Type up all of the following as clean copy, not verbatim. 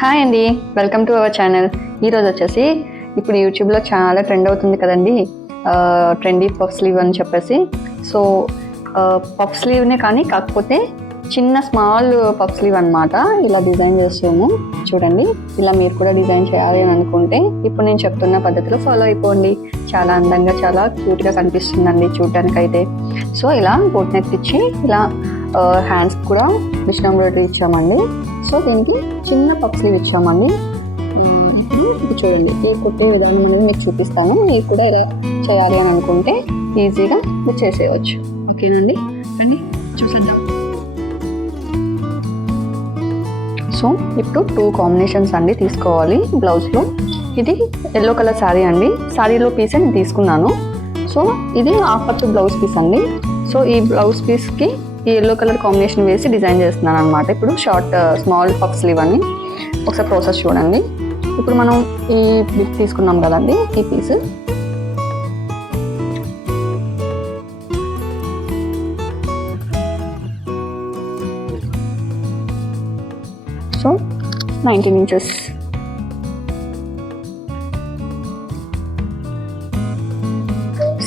Hi అండి, welcome to our channel. ఈరోజు వచ్చేసి ఇప్పుడు యూట్యూబ్లో చాలా ట్రెండ్ అవుతుంది కదండి, ట్రెండీ పఫ్ స్లీవ్ అని చెప్పేసి. సో పఫ్ స్లీవ్నే కానీ కాకపోతే చిన్న స్మాల్ పఫ్ స్లీవ్ అనమాట. ఇలా డిజైన్ చేస్తాము చూడండి. ఇలా మీరు కూడా డిజైన్ చేయాలి అని అనుకుంటే ఇప్పుడు నేను చెప్తున్న పద్ధతిలో ఫాలో అయిపోండి. చాలా అందంగా, చాలా క్యూట్గా కనిపిస్తుందండి చూడటానికైతే. సో ఇలా బోట్ నెక్ ఇచ్చి ఇలా హ్యాండ్స్ కూడా మిషన్ ఎంబ్రాయిడరీ ఇచ్చామండి. సో దీనికి చిన్న పఫ్ స్లీవ్ ఇచ్చామండి. ఇప్పుడు చూడండి, ఈ కుట్టే విధానం మీకు చూపిస్తాను. మీరు కూడా ఇలా చేయాలి అని అనుకుంటే ఈజీగా మీరు చేసేయచ్చు. ఓకేనండి, అని చూసేద్దాం. సో ఇప్పుడు 2 కాంబినేషన్స్ అండి తీసుకోవాలి బ్లౌజ్లో. ఇది ఎల్లో కలర్ శారీ అండి. శారీలో పీసే నేను తీసుకున్నాను. సో ఇది ఆఫ్ బ్లౌజ్ పీస్ అండి. సో ఈ బ్లౌజ్ పీస్కి ఈ ఎల్లో కలర్ కాంబినేషన్ వేసి డిజైన్ చేస్తున్నాను అనమాట. ఇప్పుడు షార్ట్ స్మాల్ పఫ్ స్లీవ్ అని ఒకసారి ప్రాసెస్ చూడండి. ఇప్పుడు మనం ఈ బిట్ తీసుకున్నాం కదండి, ఈ పీస్ సో 19 ఇంచెస్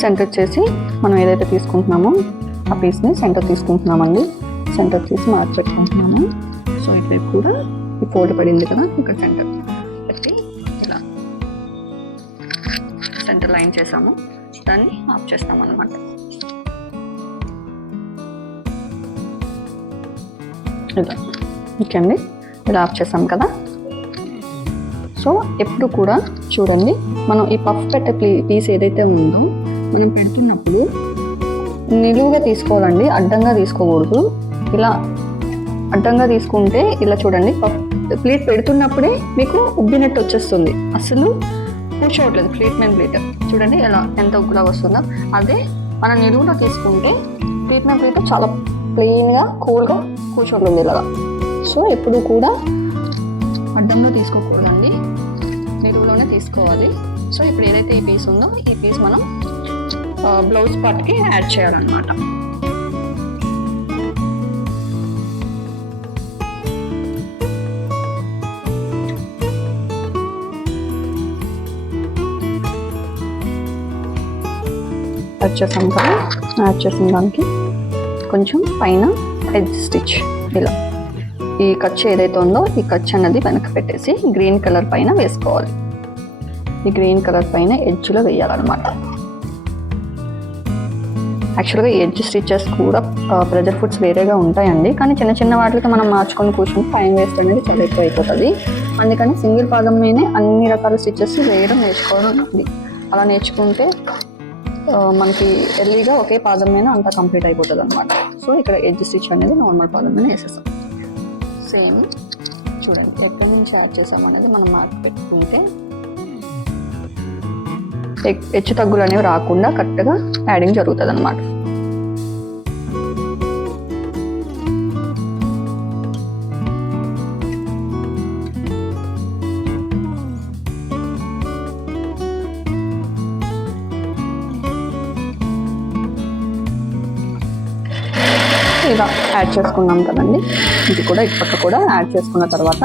సెంటర్ చేసి మనం ఏదైతే తీసుకుంటున్నామో ఆ పీస్ని సెంటర్ తీసుకుంటున్నామండి. సెంటర్ తీసి మార్చి పెట్టుకుంటున్నాము. సో ఇటువైపు కూడా ఈ ఫోల్డ్ పడింది కదా, ఇక్కడ సెంటర్ పెట్టి ఇలా సెంటర్ లైన్ చేసాము. దాన్ని ఆఫ్ చేస్తాం అన్నమాట. ఇలా ఓకే అండి, ఇలా ఆఫ్ చేసాం కదా. సో ఎప్పుడు కూడా చూడండి, మనం ఈ పఫ్ పెట్టే పీస్ ఏదైతే ఉందో మనం పెడుతున్నప్పుడు నిలువుగా తీసుకోవాలండి, అడ్డంగా తీసుకోకూడదు. ఇలా అడ్డంగా తీసుకుంటే ఇలా చూడండి, ప్లేట్ పెడుతున్నప్పుడే మీకు ఉబ్బినట్టు వచ్చేస్తుంది. అసలు కూర్చోవట్లేదు ప్లేట్ మీద ప్లేట్. చూడండి ఎలా ఎంత ఉగ్గులా వస్తుందో. అదే మనం నిలువులో తీసుకుంటే ప్లేట్ మీద ప్లేట్ చాలా ప్లెయిన్గా కూల్గా కూర్చుంటుంది ఇలాగా. సో ఎప్పుడు కూడా అడ్డంలో తీసుకోకూడదండి, నిలువులోనే తీసుకోవాలి. సో ఇప్పుడు ఏదైతే ఈ పీస్ ఉందో ఈ పీస్ మనం బ్లౌజ్ పార్ట్కి యాడ్ చేయాలన్నమాట. యాడ్ చేసాం కదా, యాడ్ చేసిన దానికి కొంచెం పైన ఎడ్జ్ స్టిచ్ ఇలా ఈ ఖర్చు ఏదైతే ఉందో ఈ ఖర్చు అనేది వెనక్కి పెట్టేసి గ్రీన్ కలర్ పైన వేసుకోవాలి. ఈ గ్రీన్ కలర్ పైన ఎడ్జ్లో వేయాలన్నమాట. యాక్చువల్గా ఈ ఎడ్జ్ స్టిచెస్ కూడా ప్రెజర్ ఫుడ్స్ వేరేగా ఉంటాయండి, కానీ చిన్న చిన్న వాటితో మనం మార్చుకొని కూర్చుంటే టైం వేస్ట్ అనేది చాలా ఎక్కువ అయిపోతుంది. అందుకని సింగిల్ పాదం మీదనే అన్ని రకాల స్టిచెస్ వేయడం నేర్చుకోవడం ఉంది. అలా నేర్చుకుంటే మనకి ఎర్లీగా ఒకే పాదం మీద అంతా కంప్లీట్ అయిపోతుంది అనమాట. సో ఇక్కడ ఎడ్జ్ స్టిచ్ అనేది నార్మల్ పాదం మీద వేసేస్తాం. సేమ్ చూడండి, ఎక్కడి నుంచి యాడ్ చేసామనేది మనం మార్క్ పెట్టుకుంటే హెచ్చు తగ్గులు అనేవి రాకుండా కరెక్ట్గా యాడింగ్ జరుగుతుంది అనమాట. ఇలా యాడ్ చేసుకున్నాం కదండి. ఇది కూడా ఇటు పక్క కూడా యాడ్ చేసుకున్న తర్వాత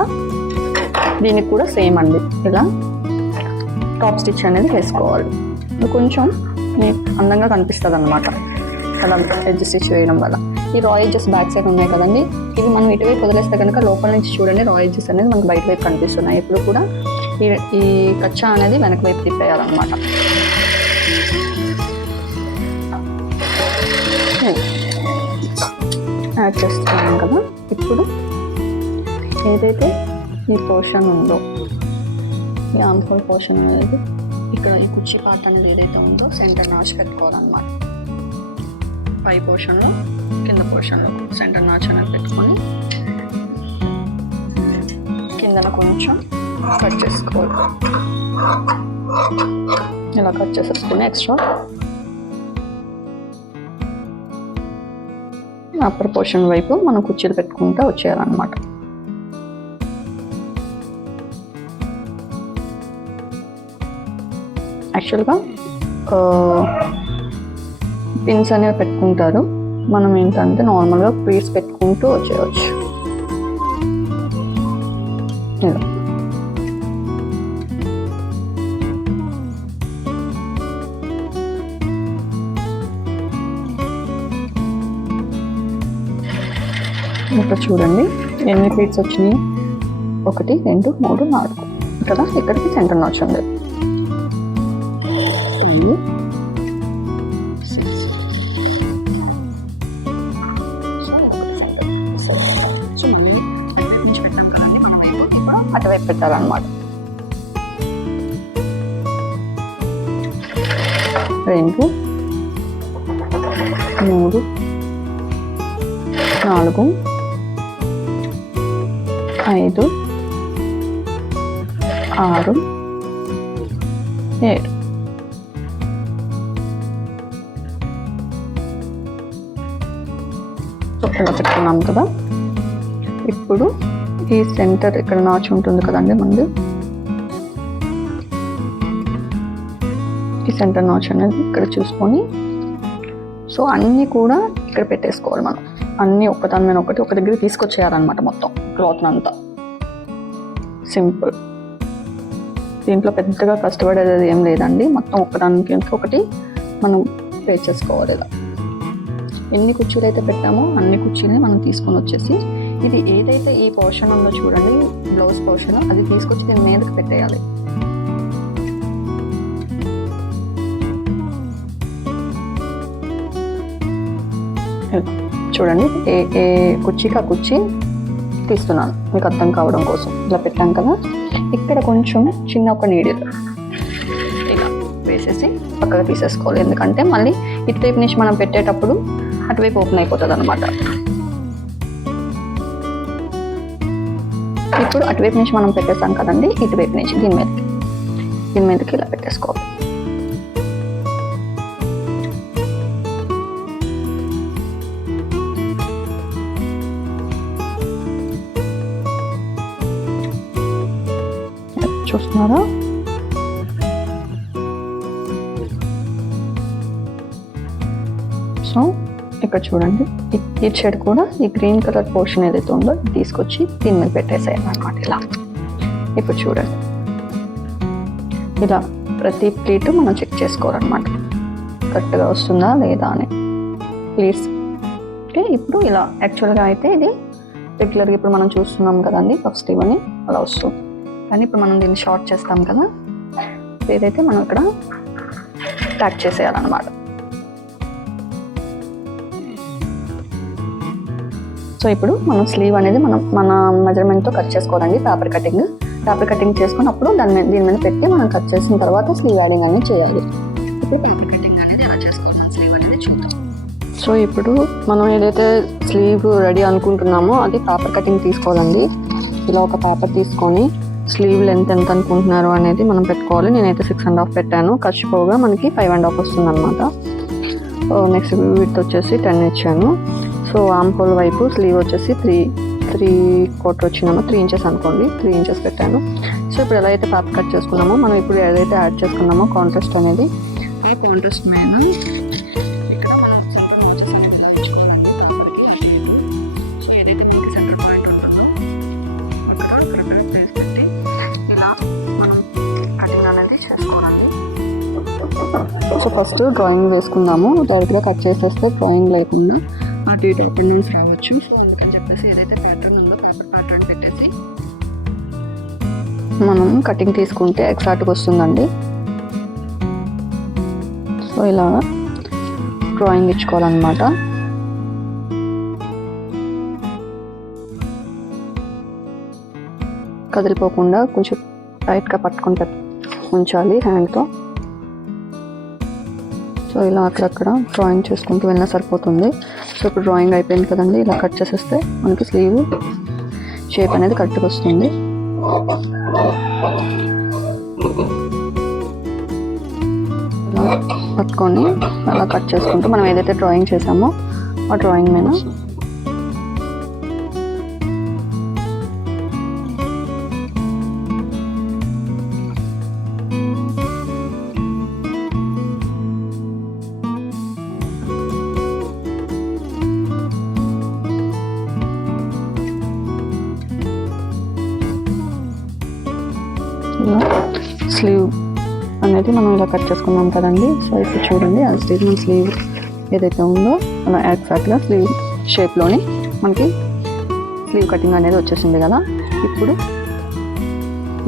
దీనికి కూడా సేమ్ అండి, ఇలా టాప్ స్టిచ్ అనేది వేసుకోవాలి. కొంచెం అందంగా కనిపిస్తుంది అనమాట అలా ఎడ్జ్ స్టిచ్ వేయడం వల్ల. ఈ రా ఎడ్జెస్ బ్యాక్ సైడ్ ఉన్నాయి కదండి, ఇవి మనం ఇటువైపు వదిలేస్తే కనుక లోపల నుంచి చూడండి రా ఎడ్జెస్ అనేది మనకు బయట వైపు కనిపిస్తున్నాయి. ఇప్పుడు కూడా ఈ కచ్చా అనేది వెనక వైపు తిప్పేయాలన్నమాట. యాడ్ చేస్తున్నాం కదా. ఇప్పుడు ఏదైతే ఈ పోర్షన్ ఉందో, ఈ ఆర్మ్ హోల్ పోర్షన్ అనేది ఇక్కడ ఈ కుర్చీ పార్ట్ అనేది ఏదైతే ఉందో సెంటర్ నాచ్ పెట్టుకోవాలన్నమాట. పై పోర్షన్లో కింద పోర్షన్లో సెంటర్ నాచ్ అనేది పెట్టుకొని కిందన కొంచెం కట్ చేసుకోవాలి. ఇలా కట్ చేసేసుకుని ఎక్స్ట్రా అప్పర్ పోర్షన్ వైపు మనం కుర్చీలు పెట్టుకుంటూ వచ్చేయాలన్నమాట. యాక్చువల్గా పిన్స్ అనేవి పెట్టుకుంటారు, మనం ఏంటంటే నార్మల్గా పీస్ పెట్టుకుంటూ వచ్చేయచ్చు. ఇలా ఇక్కడ చూడండి ఎన్ని ప్లేట్స్ వచ్చినాయి, 1 2 3 4 కదా. ఇక్కడికి సెంటర్ నాచ్ ఉంది. అటువైపు పెట్టాలన్నమాట. 2 3 4 5 6 7. ఇలా పెట్టుకున్నాం కదా. ఇప్పుడు ఈ సెంటర్ ఇక్కడ నాచ్ ఉంటుంది కదండి ముందు, ఈ సెంటర్ నాచ్ అనేది ఇక్కడ చూసుకొని, సో అన్నీ కూడా ఇక్కడ పెట్టేసుకోవాలి మనం. అన్నీ ఒకదాని మీద ఒకటి ఒక దగ్గర తీసుకొచ్చేయాలన్నమాట మొత్తం క్లాత్ అంతా. సింపుల్, దీంట్లో పెద్దగా కష్టపడేది ఏం లేదండి. మొత్తం ఒకదానికి ఒకటి మనం పే చేసుకోవాలి. ఇలా ఎన్ని కుర్చీలు అయితే పెట్టామో అన్ని కుర్చీలని మనం తీసుకొని వచ్చేసి, ఇది ఏదైతే ఈ పోర్షన్ ఉందో చూడండి, బ్లౌజ్ పోర్షన్, అది తీసుకొచ్చి దీని మీదకి పెట్టేయాలి. చూడండి ఏ కుర్చీకి ఆ కుర్చీ తీస్తున్నాను మీకు అర్థం కావడం కోసం. ఇలా పెట్టాం కదా. ఇక్కడ కొంచెం చిన్న ఒక నీడిల్ ఇలా వేసేసి పక్కగా తీసేసుకోవాలి. ఎందుకంటే మళ్ళీ ఇటువైపు నుంచి మనం పెట్టేటప్పుడు అటువైపు ఓపెన్ అయిపోతుంది అనమాట. ఇప్పుడు అటువైపు నుంచి మనం పెట్టేస్తాం కదండి, ఇటువైపు నుంచి దీని మీదకి ఇలా పెట్టేసుకోవాలి. చూస్తున్నారా? సో ఇక్కడ చూడండి, ఈ సైడ్ కూడా ఈ గ్రీన్ కలర్ పోర్షన్ ఏదైతే ఉందో తీసుకొచ్చి దీని మీద పెట్టేసేయాలి అన్నమాట. ఇలా ఇప్పుడు చూడండి, ఇలా ప్రతి ప్లేటు మనం చెక్ చేసుకోవాలన్నమాట, కరెక్ట్గా వస్తుందా లేదా అని. Please okay. ఇప్పుడు ఇలా యాక్చువల్గా అయితే ఇది రెగ్యులర్గా ఇప్పుడు మనం చూస్తున్నాం కదండి పఫ్ స్లీవ్ అని, అలా వస్తుంది. కానీ ఇప్పుడు మనం దీన్ని షార్ట్ చేస్తాం కదా, ఏదైతే మనం ఇక్కడ ప్యాక్ చేసేయాలన్నమాట. సో ఇప్పుడు మనం స్లీవ్ అనేది మన మెజర్మెంట్తో కట్ చేసుకోవాలండి. పేపర్ కటింగ్ చేసుకున్నప్పుడు దీని మీద పెట్టి మనం కట్ చేసిన తర్వాత స్లీవ్ యాడింగ్ అనేది చేయాలి. ఇప్పుడు పేపర్ కటింగ్ అనేది ఎలా చేసుకోవాలి, స్లీవ్ అనేది చూద్దాం. సో ఇప్పుడు మనం ఏదైతే స్లీవ్ రెడీ అనుకుంటున్నామో అది పేపర్ కటింగ్ తీసుకోవాలండి. ఇలా ఒక పేపర్ తీసుకొని స్లీవ్ లెంత్ ఎంత అనుకుంటున్నారు అనేది మనం పెట్టుకోవాలి. నేనైతే 6.5 పెట్టాను. ఖర్చు పోగా మనకి 5.5 వస్తుంది అనమాట. నెక్స్ట్ విడ్త్ వచ్చేసి 10 ఇచ్చాను. సో ఆర్మ్ హోల్ వైపు స్లీవ్ వచ్చేసి 3/4 వచ్చినామో 3 ఇంచెస్ అనుకోండి, 3 ఇంచెస్ పెట్టాను. సో ఇప్పుడు ఎలా అయితే పేపర్ కట్ చేసుకున్నామో మనం ఇప్పుడు ఏదైతే యాడ్ చేసుకున్నామో కాంట్రాస్ట్ అనేది, ఆ కాంట్రాస్ట్ మీద ఇక్కడ మనం సెంటర్ నాచెస్ అనేది ఇలా ఇచ్చుకోవాలండి పేపర్కి అటు ఇటు. సో ఏదైతే మనకి సెంటర్ పాయింట్ ఉంటుందో అక్కడ కరెక్ట్గా ప్లేస్ పెట్టి ఇలా మనం కటింగ్ అనేది చేసుకోవాలండి. సో ఫస్ట్ డ్రాయింగ్ వేసుకుందాము. డైరెక్ట్గా కట్ చేసేస్తే డ్రాయింగ్ లేకుండా అటు ఇటు అటెండెన్స్ రావచ్చు. సో అందుకని చెప్పేసి ఏదైతే ప్యాటర్న్ ఉందో పేపర్ ప్యాటర్న్ పెట్టేసి మనం కటింగ్ తీసుకుంటే ఎగ్జాక్ట్గా వస్తుందండి. సో ఇలా డ్రాయింగ్ ఇచ్చుకోవాలన్నమాట. కదిలిపోకుండా కొంచెం టైట్గా పట్టుకొని ఉంచాలి హ్యాండ్తో. సో ఇలా అక్కడక్కడ డ్రాయింగ్ చేసుకుంటూ వెళ్ళినా సరిపోతుంది. సో ఇప్పుడు డ్రాయింగ్ అయిపోయింది కదండి, ఇలా కట్ చేసేస్తే మనకి స్లీవ్ షేప్ అనేది కరెక్ట్గా వస్తుంది. ఇలా పట్టుకొని అలా కట్ చేసుకుంటూ మనం ఏదైతే డ్రాయింగ్ చేసామో ఆ డ్రాయింగ్ మీద స్లీవ్ అనేది మనం ఇలా కట్ చేసుకున్నాం కదండి. సో ఇప్పుడు చూడండి, ఆ స్లీవ్ మన స్లీవ్ ఏదైతే ఉందో అలా ఎగ్జాక్ట్గా స్లీవ్ షేప్లోని మనకి స్లీవ్ కటింగ్ అనేది వచ్చేసింది కదా. ఇప్పుడు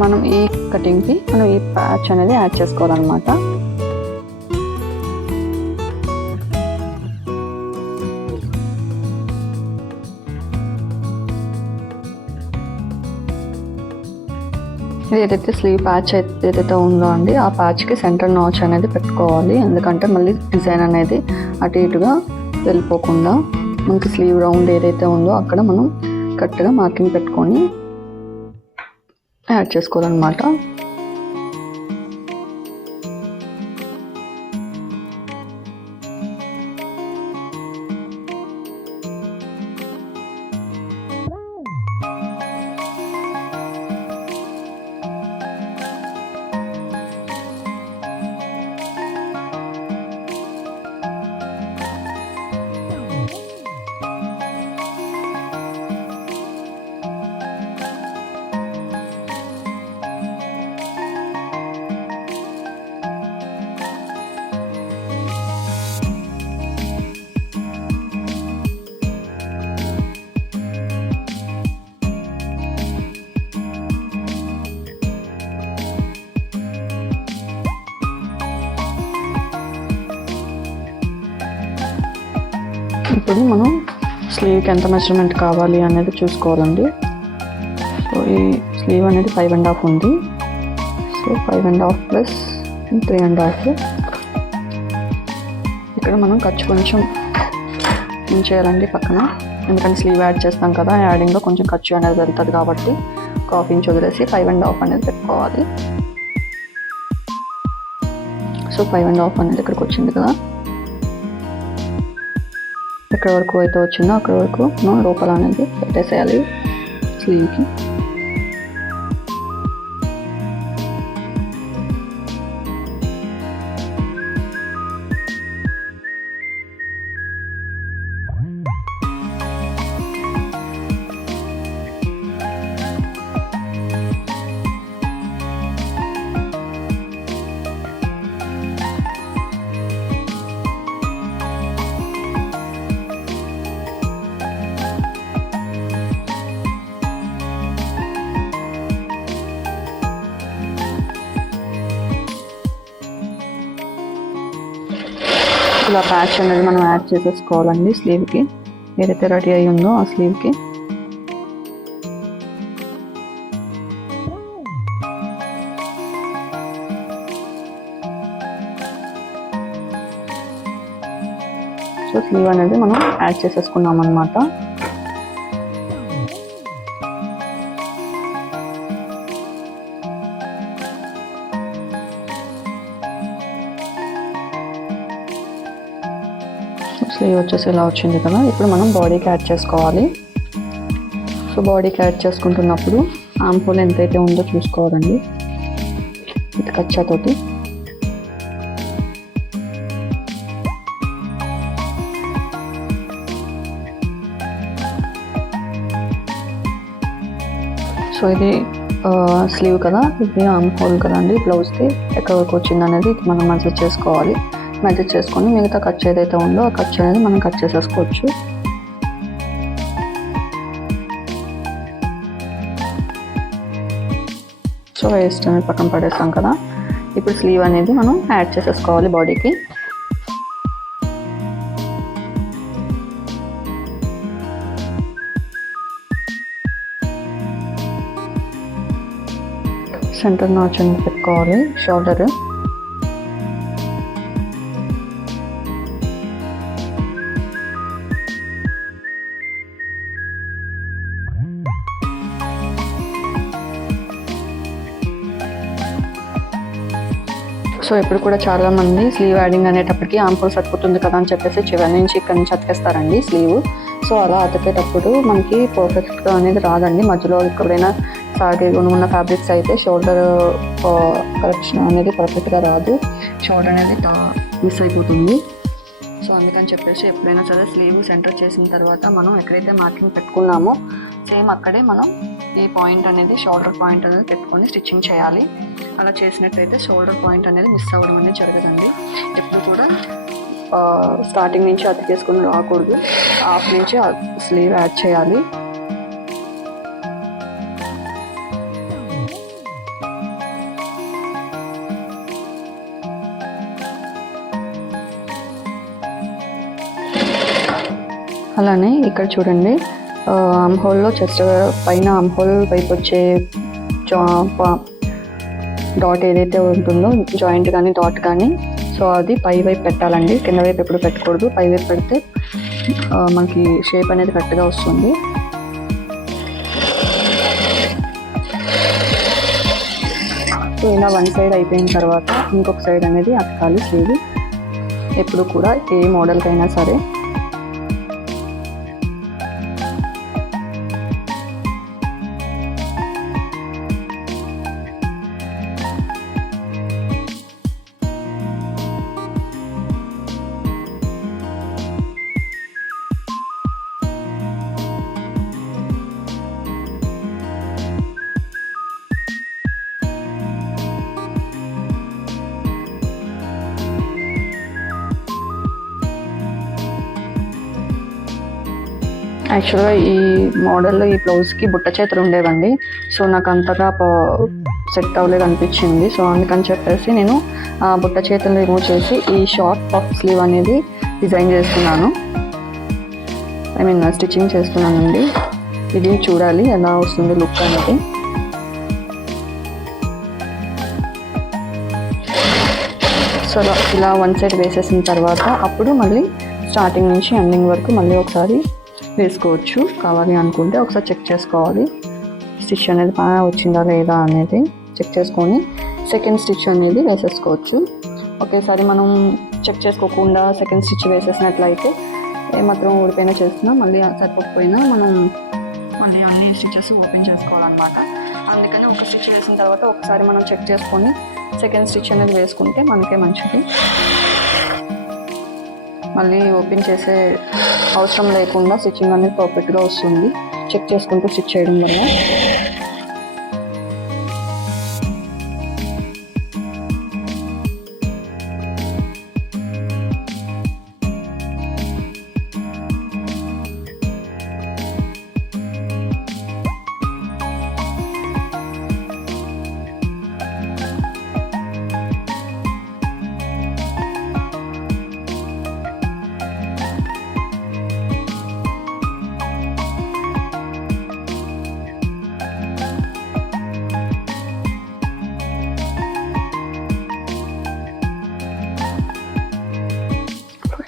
మనం ఈ కటింగ్కి మనం ఈ ప్యాచ్ అనేది యాడ్ చేసుకోవాలన్నమాట. ఏదైతే స్లీవ్ ప్యాచ్ ఏదైతే ఉందో అండి, ఆ ప్యాచ్కి సెంటర్ నాచ్ అనేది పెట్టుకోవాలి. ఎందుకంటే మళ్ళీ డిజైన్ అనేది అటు ఇటుగా వెళ్ళిపోకుండా మనకి స్లీవ్ రౌండ్ ఏదైతే ఉందో అక్కడ మనం కరెక్ట్గా మార్కింగ్ పెట్టుకొని యాడ్ చేసుకోవాలన్నమాట. ఇప్పుడు మనం స్లీవ్కి ఎంత మెజర్మెంట్ కావాలి అనేది చూసుకోవాలండి. సో ఈ స్లీవ్ అనేది 5.5 ఉంది. So 5.5 plus 3.5. ఇక్కడ మనం ఖర్చు కొంచెం ఉంచేయాలండి పక్కన, ఎందుకంటే స్లీవ్ యాడ్ చేస్తాం కదా, యాడింగ్లో కొంచెం ఖర్చు అనేది వెళ్తుంది కాబట్టి 1/2 ఇంచ్ వదిలేసి 5.5 అనేది పెట్టుకోవాలి. సో 5.5 అనేది ఇక్కడికి వచ్చింది కదా. ఎక్కడ వరకు అయితే వచ్చిందో అక్కడ వరకు మనం లోపల అనేది పెట్టేసేయాలి స్లీవ్కి. ఇలా ప్యాచ్ అనేది మనం యాడ్ చేసేసుకోవాలండి స్లీవ్కి, ఏదైతే రెడీ అయ్యి ఉందో ఆ స్లీవ్కి. సో స్లీవ్ అనేది మనం యాడ్ చేసేసుకున్నాం అన్నమాట. స్లీవ్ వచ్చేసి ఇలా వచ్చింది కదా. ఇప్పుడు మనం బాడీకి యాడ్ చేసుకోవాలి. సో బాడీకి యాడ్ చేసుకుంటున్నప్పుడు ఆర్మ్ హోల్ ఎంతైతే ఉందో చూసుకోవాలండి ఇది కచ్చాతోటి. సో ఇది స్లీవ్ కదా, ఇది ఆర్మ్ హోల్ కదండి బ్లౌజ్కి. ఎక్కడ వరకు వచ్చింది అనేది మనం మెజర్ చేసుకోవాలి. మెజర్ చేసుకొని మిగతా ఖర్చు ఏదైతే ఉందో ఆ ఖర్చు అనేది మనం కట్ చేసేసుకోవచ్చు. సో వేస్ట్ అనేది పక్కన పడేస్తాం కదా. ఇప్పుడు స్లీవ్ అనేది మనం యాడ్ చేసేసుకోవాలి బాడీకి. సెంటర్ నాచ్ అనేది పెట్టుకోవాలి. షోల్డర్ సో ఇప్పుడు కూడా చాలా మంది స్లీవ్ యాడింగ్ అనేటప్పటికి ఆర్మ్ హోల్ సరిపోతుంది కదా అని చెప్పేసి చివరి నుంచి ఇక్కడ నుంచి అతికేస్తారండి స్లీవ్. సో అలా అతికేటప్పుడు మనకి పర్ఫెక్ట్గా అనేది రాదండి. మధ్యలో ఎక్కడైనా సాగేగా ఉన్న ఫ్యాబ్రిక్స్ అయితే షోల్డర్ కరెక్షన్ అనేది పర్ఫెక్ట్గా రాదు, షోల్డర్ అనేది మిస్ అయిపోతుంది. సో అందుకని చెప్పేసి ఎప్పుడైనా సరే స్లీవ్ సెంటర్ చేసిన తర్వాత మనం ఎక్కడైతే మార్కింగ్ పెట్టుకున్నామో సేమ్ అక్కడే మనం ఈ పాయింట్ అనేది షోల్డర్ పాయింట్ అనేది పెట్టుకొని స్టిచ్చింగ్ చేయాలి. అలా చేసినట్టయితే షోల్డర్ పాయింట్ అనేది మిస్ అవ్వడం అనేది జరగదండి. ఎప్పుడు కూడా స్టార్టింగ్ నుంచి అతికేసుకుని రాకూడదు, హాఫ్ నుంచి స్లీవ్ యాడ్ చేయాలి. అలానే ఇక్కడ చూడండి ఆమ్ హోల్లో చెస్ట్ పైన ఆమ్ హోల్ వైపు వచ్చే డాట్ ఏదైతే ఉంటుందో జాయింట్ కానీ డాట్ కానీ, సో అది పై వైపు పెట్టాలండి. కింద వైపు ఎప్పుడు పెట్టకూడదు. పై వైపు పెడితే మనకి షేప్ అనేది కరెక్ట్గా వస్తుంది. సో ఇలా వన్ సైడ్ అయిపోయిన తర్వాత ఇంకొక సైడ్ అనేది అతకాలి స్లీవ్. ఎప్పుడు కూడా ఏ మోడల్కైనా సరే యాక్చువల్గా ఈ మోడల్లో ఈ బ్లౌజ్కి బుట్ట చేతులు ఉండేవండి. సో నాకు అంతగా సెట్ అవ్వలేదు అనిపించింది. సో అందుకని చెప్పేసి నేను బుట్ట చేతులు రిమూవ్ చేసి ఈ షార్ట్ పఫ్ స్లీవ్ అనేది డిజైన్ చేస్తున్నాను. స్టిచ్చింగ్ చేస్తున్నానండి. ఇది చూడాలి ఎలా వస్తుంది లుక్ అనేది. సో ఇలా వన్ సైడ్ వేసేసిన తర్వాత అప్పుడు మళ్ళీ స్టార్టింగ్ నుంచి ఎండింగ్ వరకు మళ్ళీ ఒకసారి వేసుకోవచ్చు. కావాలి అనుకుంటే ఒకసారి చెక్ చేసుకోవాలి స్టిచ్ అనేది బాగా వచ్చిందా లేదా అనేది చెక్ చేసుకొని సెకండ్ స్టిచ్ అనేది వేసేసుకోవచ్చు. ఒకేసారి మనం చెక్ చేసుకోకుండా సెకండ్ స్టిచ్ వేసేసినట్లయితే ఏమాత్రం ఊడిపోయినా చేస్తున్నా మళ్ళీ సరిపోకపోయినా మనం మళ్ళీ అన్ని స్టిచెస్ ఓపెన్ చేసుకోవాలన్నమాట. అందుకని ఒక స్టిచ్ వేసిన తర్వాత ఒకసారి మనం చెక్ చేసుకొని సెకండ్ స్టిచ్ అనేది వేసుకుంటే మనకే మంచిది. మళ్ళీ ఓపెన్ చేసే అవసరం లేకుండా స్టిచ్చింగ్ అనేది పర్ఫెక్ట్గా వస్తుంది చెక్ చేసుకుంటూ స్టిచ్ చేయడం వల్ల.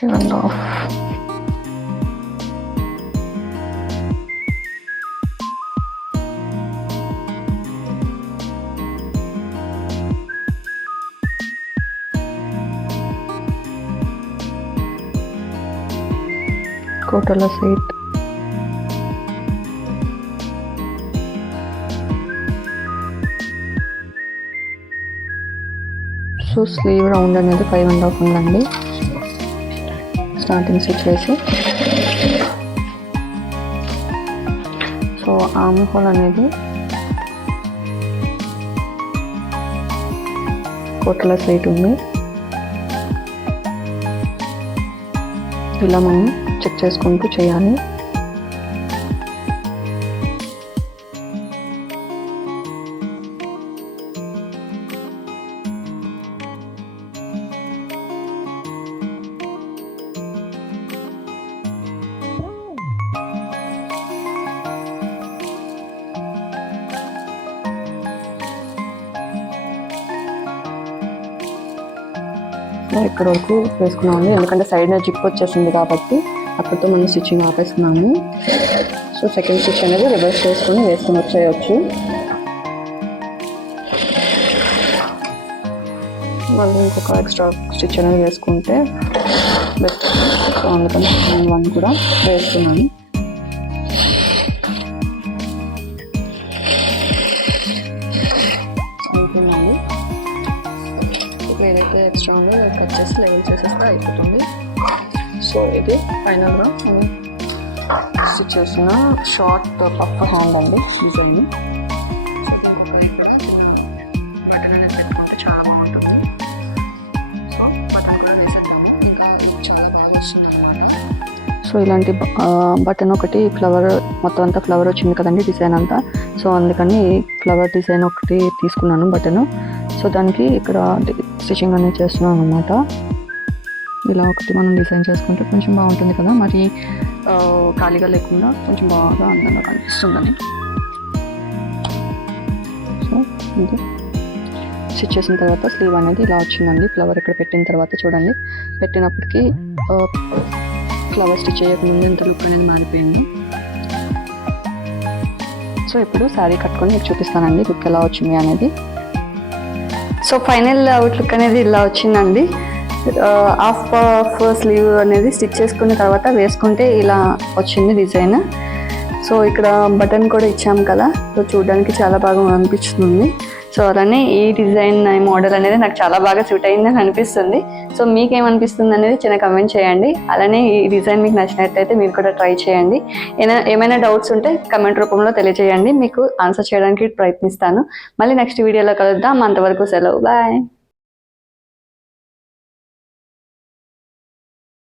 And off. Kotala side. So sleeve round అనేది 5.5 ఉందండి. స్టార్టింగ్ స్టిచ్ వేసి సో ఆర్మ్ హోల్ అనేది కోట్ల సైట్ ఉంది. ఇలా మనం చెక్ చేసుకుంటూ చేయాలి. ఇక్కడ వరకు వేసుకున్నాము, ఎందుకంటే సైడ్ జిప్ వచ్చేసింది కాబట్టి అక్కడితో మనం స్టిచ్చింగ్ ఆపేసుకున్నాము. సో సెకండ్ స్టిచ్ అనేది రివర్స్ చేసుకొని వేసుకొని వచ్చేయచ్చు. మళ్ళీ ఇంకొక ఎక్స్ట్రా స్టిచ్ అనేది వేసుకుంటే బెస్ట్. సో అందుకని వన్ కూడా వేస్తున్నాను. అనుకున్నాను ఏదైతే ఎక్స్ట్రా ఉందో కట్ చేసి లెవెల్ చేసేస్తే అయిపోతుంది. సో ఇది ఫైనల్గా స్టిచ్ చేసిన షార్ట్ పఫ్ హ్యాండ్ అండి డిజైన్. బటన్ అనేది పెట్టుకుంటే చాలా బాగుంటుంది. సో బటన్ కూడా వేసేద్దాము, ఇంకా చాలా బాగా వస్తుంది అనమాట. సో ఇలాంటి బటన్ ఒకటి ఫ్లవర్ మొత్తం అంతా ఫ్లవర్ వచ్చింది కదండి డిజైన్ అంతా. సో అందుకని ఫ్లవర్ డిజైన్ ఒకటి తీసుకున్నాను బటన్. సో దానికి ఇక్కడ స్టిచ్చింగ్ అనేది చేస్తున్నాను అనమాట. ఇలా ఒకటి మనం డిజైన్ చేసుకుంటే కొంచెం బాగుంటుంది కదా. మరి ఖాళీగా లేకుండా కొంచెం బాగా అందంగా కనిపిస్తుందని. సో ఇది స్టిచ్ చేసిన తర్వాత స్లీవ్ అనేది ఇలా వచ్చిందండి. ఫ్లవర్ ఇక్కడ పెట్టిన తర్వాత చూడండి, పెట్టినప్పటికీ ఫ్లవర్ స్టిచ్ చేయకముందు ఎంత లుక్ అనేది మారిపోయింది. సో ఇప్పుడు శారీ కట్టుకొని మీకు చూపిస్తానండి లుక్ ఎలా వచ్చింది అనేది. సో ఫైనల్ అవుట్ లుక్ అనేది ఇలా వచ్చిందండి. హాఫ్ స్లీవ్ అనేది స్టిచ్ చేసుకున్న తర్వాత వేసుకుంటే ఇలా వచ్చింది డిజైన్. సో ఇక్కడ బటన్ కూడా ఇచ్చాం కదా, సో చూడడానికి చాలా బాగా అనిపిస్తుంది. సో అలానే ఈ డిజైన్ మోడల్ అనేది నాకు చాలా బాగా సూట్ అయిందని అనిపిస్తుంది. సో మీకేమనిపిస్తుంది అనేది చిన్న కమెంట్ చేయండి. అలానే ఈ డిజైన్ మీకు నచ్చినట్లయితే మీరు కూడా ట్రై చేయండి. ఏమైనా డౌట్స్ ఉంటే కమెంట్ రూపంలో తెలియజేయండి, మీకు ఆన్సర్ చేయడానికి ప్రయత్నిస్తాను. మళ్ళీ నెక్స్ట్ వీడియోలో కలుద్దాం. అంతవరకు సెలవు, బాయ్.